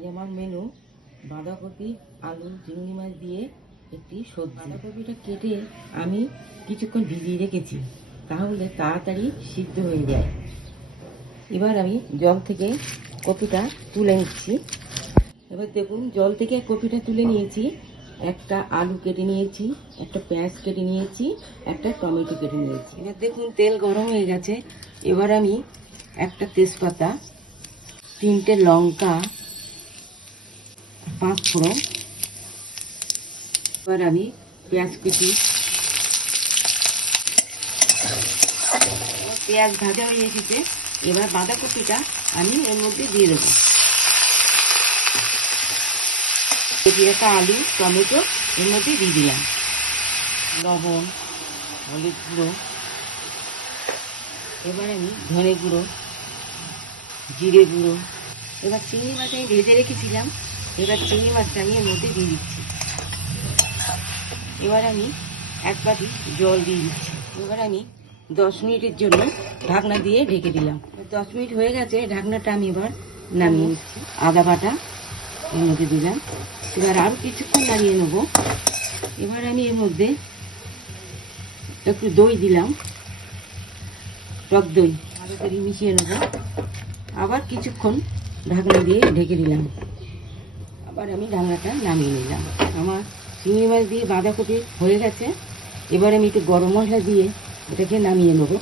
আজ আমার মেনু বাঁধাকপি আলু চিংড়ি মাছ দিয়ে একটি সবজি। বাঁধাকপিটা কেটে আমি কিছুক্ষণ ভিজিয়ে রেখেছি, তাহলে তাড়াতাড়ি সিদ্ধ হয়ে যায়। এবার আমি জল থেকে কপিটা তুলে নিচ্ছি। এবার দেখুন, জল থেকে কপিটা তুলে নিয়েছি। একটা আলু কেটে নিয়েছি, একটা পেঁয়াজ কেটে নিয়েছি, একটা টমেটো কেটে নিয়েছি। এবার দেখুন তেল গরম হয়ে গেছে। এবার আমি একটা তেজপাতা, 3টে লঙ্কা, 5 ফোড়ন। এবার আমি পেঁয়াজ কুচি, পেঁয়াজ ভাজা হয়ে এসেছে। এবার বাঁধাকপিটা আমি এর মধ্যে দিয়ে দেবো। কেটে রাখা আলু টমেটো এর মধ্যে দিয়ে দিলাম। লবণ, হলুদ গুঁড়ো, এবার আমি ধনে গুঁড়ো, জিরে গুঁড়ো। এবার চিংড়ি মাছ আমি ভেজে রেখেছিলাম, এবার চিংড়ি মাছটা আমি এর মধ্যে দিয়ে দিচ্ছি। এবার আমি 1 বাটি জল দিয়ে দিচ্ছি। এবার আমি 10 মিনিটের জন্য ঢাকনা দিয়ে ঢেকে দিলাম। 10 মিনিট হয়ে গেছে, ঢাকনাটা আমি এবার নামিয়ে নিচ্ছি। আদা বাটা এর মধ্যে দিলাম। এবার আরও কিছুক্ষণ নাড়িয়ে নেব। এবার আমি এর মধ্যে একটু দই দিলাম, টক দই ভালো করে মিশিয়ে নেব। আবার কিছুক্ষণ ঢাকনা দিয়ে ঢেকে দিলাম। আবার আমি ঢাকনাটা নামিয়ে নিলাম। আমার চিংড়ি মাছ দিয়ে বাঁধাকপি হয়ে গেছে। এবার আমি একটু গরম মশলা দিয়ে এটাকে নামিয়ে নেব।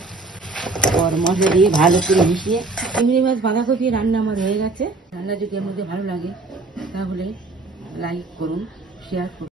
গরম মশলা দিয়ে ভালো করে মিশিয়ে চিংড়ি মাছ বাঁধাকপি রান্না আমার হয়ে গেছে। রান্না যদি এর মধ্যে ভালো লাগে তাহলে লাইক করুন, শেয়ার করুন।